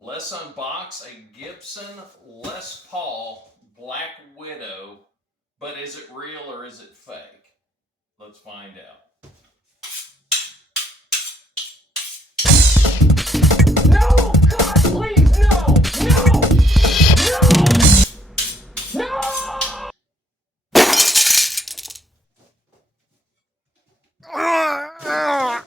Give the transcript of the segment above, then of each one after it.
Let's unbox a Gibson Les Paul Black Widow, but is it real or is it fake? Let's find out. No! God, please, no! No! No! No! God!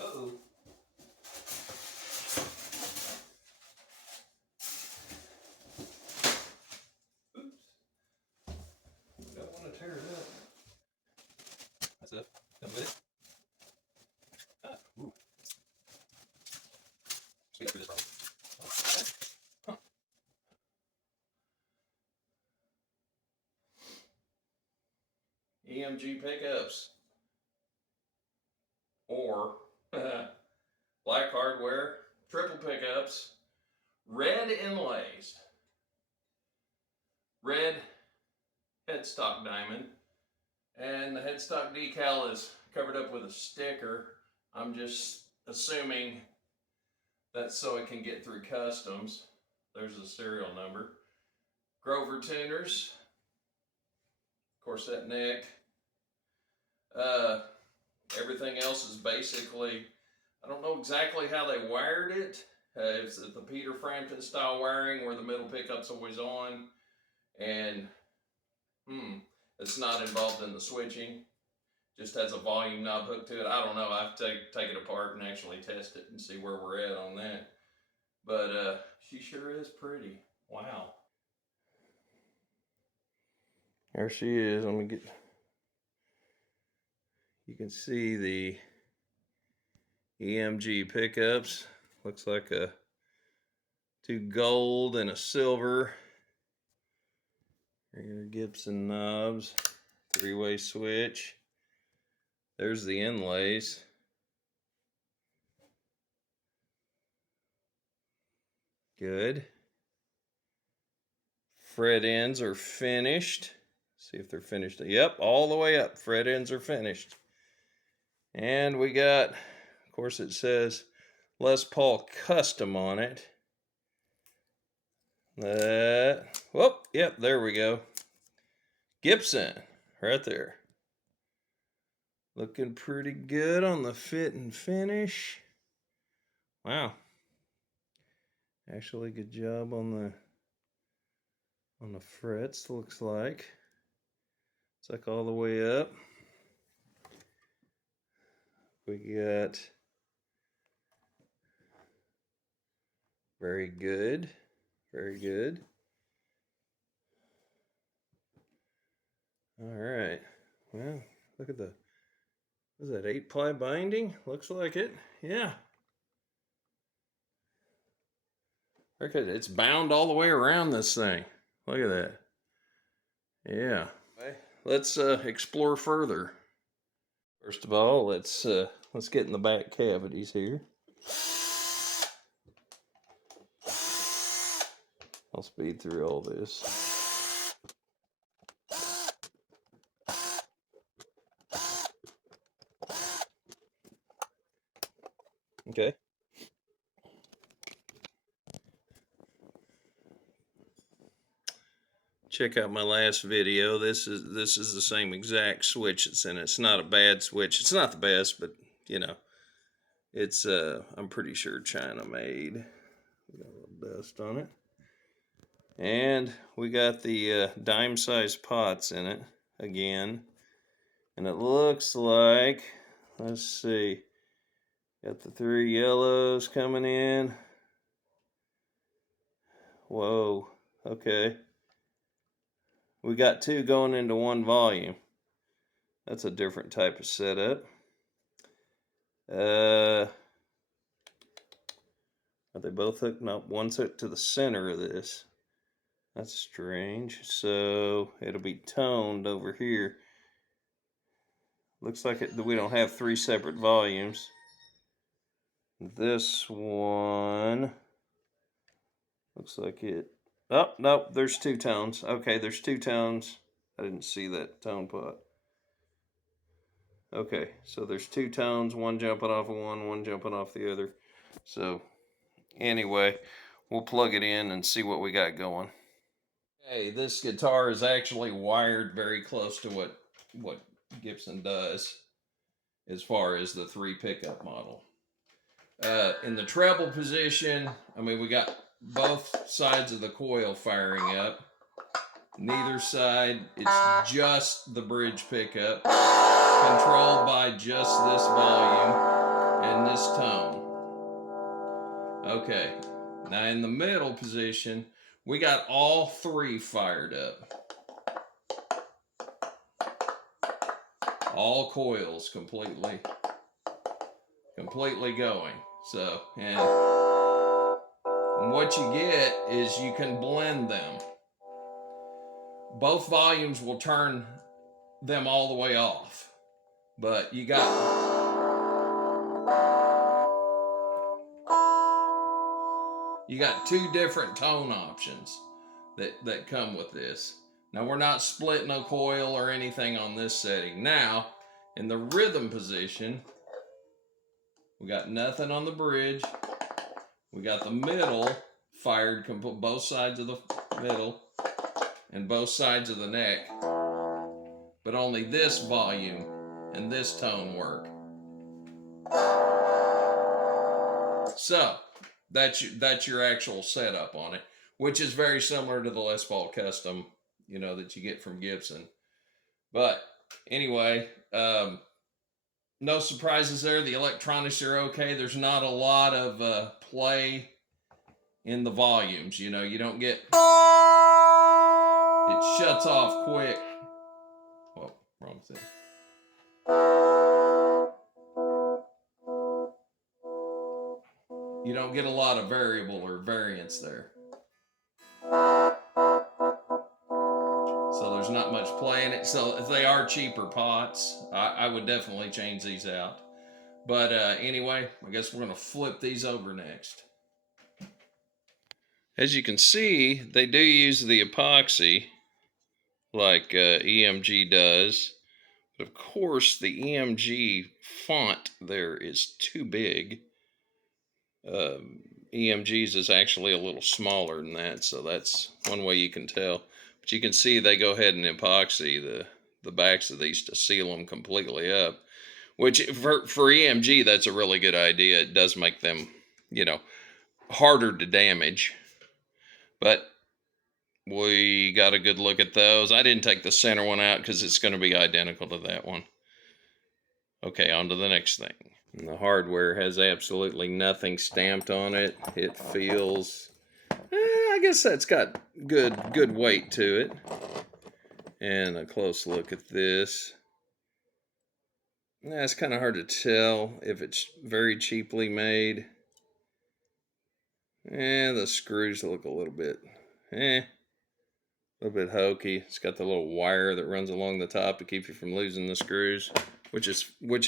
Uh-oh. Oops. Don't want to tear it up. That's it. Come with it. Ah, ooh. Speak through this problem. Huh. EMG pickups. Or black hardware, triple pickups, red inlays, red headstock diamond, and the headstock decal is covered up with a sticker. I'm just assuming that's so it can get through customs. There's the serial number. Grover tuners, corset neck. Everything else is basically, I don't know exactly how they wired it. It's the Peter Frampton style wiring where the middle pickup's always on, and it's not involved in the switching. Just has a volume knob hooked to it. I don't know. I have to take it apart and actually test it and see where we're at on that. But she sure is pretty. Wow. There she is. Let me get. You can see the EMG pickups. Looks like two gold and a silver. Regular Gibson knobs. Three-way switch. There's the inlays. Good. Fret ends are finished. See if they're finished. Yep, all the way up. Fret ends are finished. And we got, of course, it says Les Paul Custom on it. Whoop, yep, there we go. Gibson, right there. Looking pretty good on the fit and finish. Wow. Actually, good job on the frets, looks like. It's like all the way up. We got very good. Very good. All right. Well, look at is that 8-ply binding? Looks like it. Yeah. Look at it. It's bound all the way around this thing. Look at that. Yeah. Let's explore further. First of all, let's get in the back cavities here. I'll speed through all this. Okay. Check out my last video. This is the same exact switch that's in it. It's not a bad switch. It's not the best, but you know, it's I'm pretty sure China made. Got a little dust on it. And we got the dime size pots in it again. And it looks like, let's see, got the 3 yellows coming in. Whoa, okay. We got 2 going into 1 volume. That's a different type of setup. Are they both hooked? No, one's hooked to the center of this. That's strange. So it'll be toned over here. Looks like we don't have 3 separate volumes. This one looks like it Oh, nope, there's two tones. Okay, there's two tones. I didn't see that tone pot. Okay, so there's two tones, one jumping off of one jumping off the other. So anyway, we'll plug it in and see what we got going. Okay, this guitar is actually wired very close to what Gibson does as far as the 3 pickup model. In the treble position, I mean, we got both sides of the coil firing up. Neither side, it's just the bridge pickup, controlled by just this volume and this tone. Okay, now in the middle position, we got all 3 fired up. All coils completely going. So, and what you get is you can blend them. Both volumes will turn them all the way off, but you got two different tone options that come with this. Now, we're not splitting a coil or anything on this setting. Now, in the rhythm position, we got nothing on the bridge. We got the middle fired, both sides of the middle and both sides of the neck, but only this volume and this tone work. So that's your actual setup on it, which is very similar to the Les Paul Custom, you know, that you get from Gibson. But anyway, no surprises there. The electronics are okay. There's not a lot of play in the volumes. You know, you don't get, it shuts off quick. Whoa, wrong thing. You don't get a lot of variable or variance there. So there's not much play in it. So if they are cheaper pots, I would definitely change these out. But anyway, I guess we're going to flip these over next. As you can see, they do use the epoxy like EMG does. But of course, the EMG font there is too big. EMG's is actually a little smaller than that, so that's one way you can tell. But you can see they go ahead and epoxy the backs of these to seal them completely up. Which, for EMG, that's a really good idea. It does make them, you know, harder to damage. But we got a good look at those. I didn't take the center one out because it's going to be identical to that one. Okay, on to the next thing. And the hardware has absolutely nothing stamped on it. It feels, I guess that's got good weight to it. And a close look at this. It's kind of hard to tell if it's very cheaply made. The screws look a little bit, a little bit hokey. It's got the little wire that runs along the top to keep you from losing the screws, which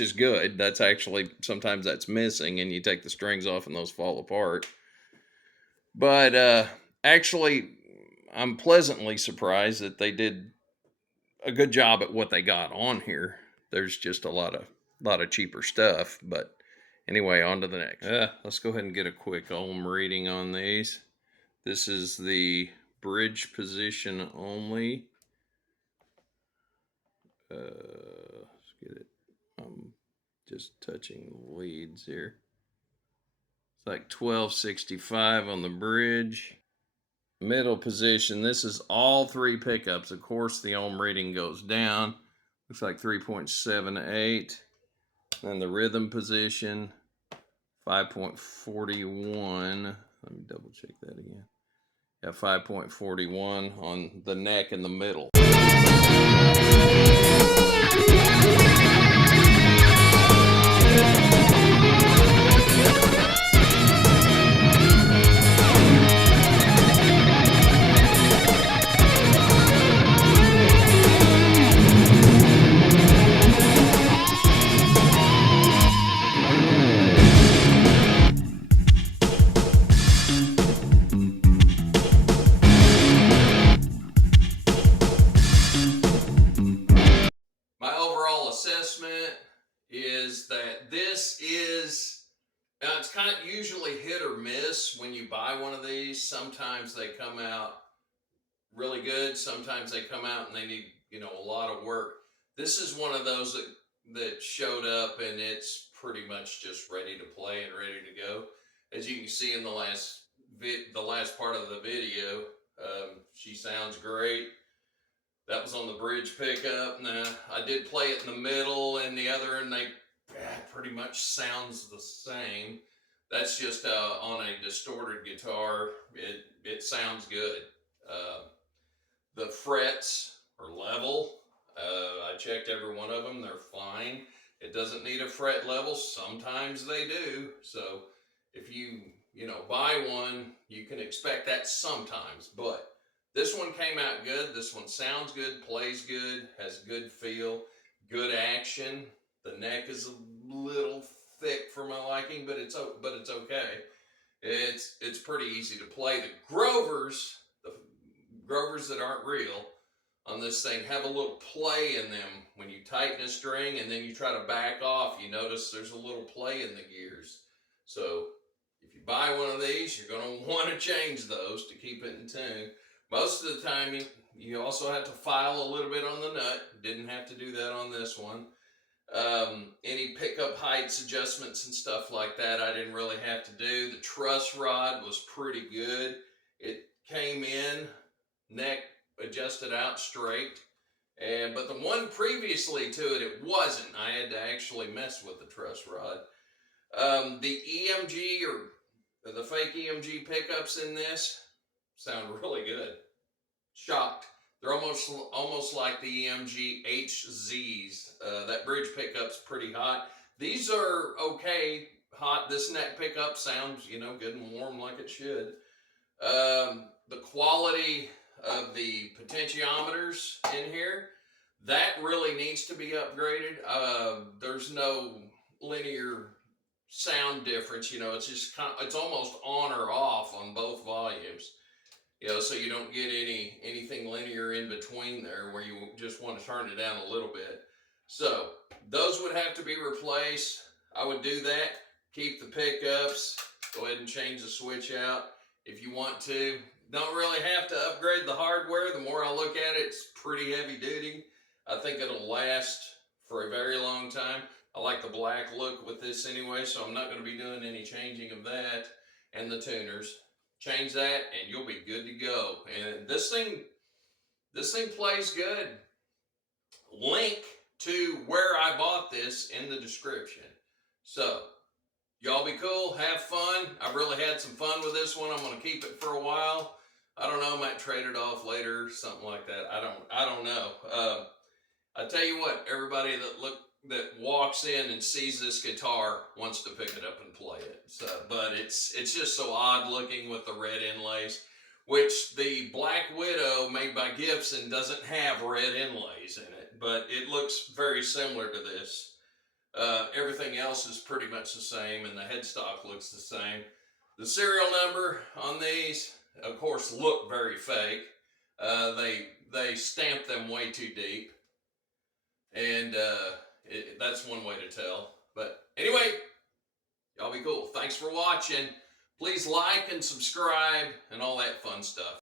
is good. That's actually, sometimes that's missing, and you take the strings off and those fall apart. But actually, I'm pleasantly surprised that they did a good job at what they got on here. There's just a lot of cheaper stuff, but anyway, on to the next. Let's go ahead and get a quick ohm reading on these. This is the bridge position only. Let's get it. I'm just touching the leads here. It's like 1265 on the bridge. Middle position, this is all 3 pickups. Of course, the ohm reading goes down. Looks like 3.78. Then the rhythm position, 5.41. Let me double check that again. Yeah, 5.41 on the neck in the middle. is that this is, it's kind of usually hit or miss when you buy one of these. Sometimes they come out really good. Sometimes they come out and they need, a lot of work. This is one of those that showed up and it's pretty much just ready to play and ready to go. As you can see in the last part of the video, she sounds great. That was on the bridge pickup. Now, I did play it in the middle and the other, and they pretty much sounds the same. That's just on a distorted guitar. It sounds good. The frets are level. I checked every one of them. They're fine. It doesn't need a fret level. Sometimes they do. So if you buy one, you can expect that sometimes. But this one came out good. This one sounds good, plays good, has good feel, good action. The neck is a little thick for my liking, but it's okay. It's pretty easy to play. The Grovers that aren't real on this thing have a little play in them. When you tighten a string and then you try to back off, you notice there's a little play in the gears. So if you buy one of these, you're going to want to change those to keep it in tune. Most of the time, you also have to file a little bit on the nut. Didn't have to do that on this one. Any pickup heights adjustments and stuff like that, I didn't really have to do. The truss rod was pretty good. It came in, neck adjusted out straight. But the one previously to it, it wasn't. I had to actually mess with the truss rod. The EMG or the fake EMG pickups in this sound really good. Shocked. They're almost like the EMG HZs. That bridge pickup's pretty hot. These are okay hot. This neck pickup sounds, good and warm like it should. The quality of the potentiometers in here, that really needs to be upgraded. There's no linear sound difference. It's just it's almost on or off on both volumes. So you don't get anything linear in between there where you just want to turn it down a little bit. So those would have to be replaced. I would do that. Keep the pickups. Go ahead and change the switch out if you want to. Don't really have to upgrade the hardware. The more I look at it, it's pretty heavy duty. I think it'll last for a very long time. I like the black look with this anyway, so I'm not going to be doing any changing of that. And the tuners. Change that and you'll be good to go. And this thing plays good. Link to where I bought this in the description. So y'all be cool, have fun. I've really had some fun with this one. I'm going to keep it for a while. I don't know, I might trade it off later, something like that. I don't know. I tell you what, everybody that walks in and sees this guitar wants to pick it up and play it. So, but it's just so odd looking with the red inlays, which the Black Widow made by Gibson doesn't have red inlays in it, but it looks very similar to this. Everything else is pretty much the same, and the headstock looks the same. The serial number on these, of course, look very fake. They stamp them way too deep, and that's one way to tell. But anyway, y'all be cool. Thanks for watching. Please like and subscribe and all that fun stuff.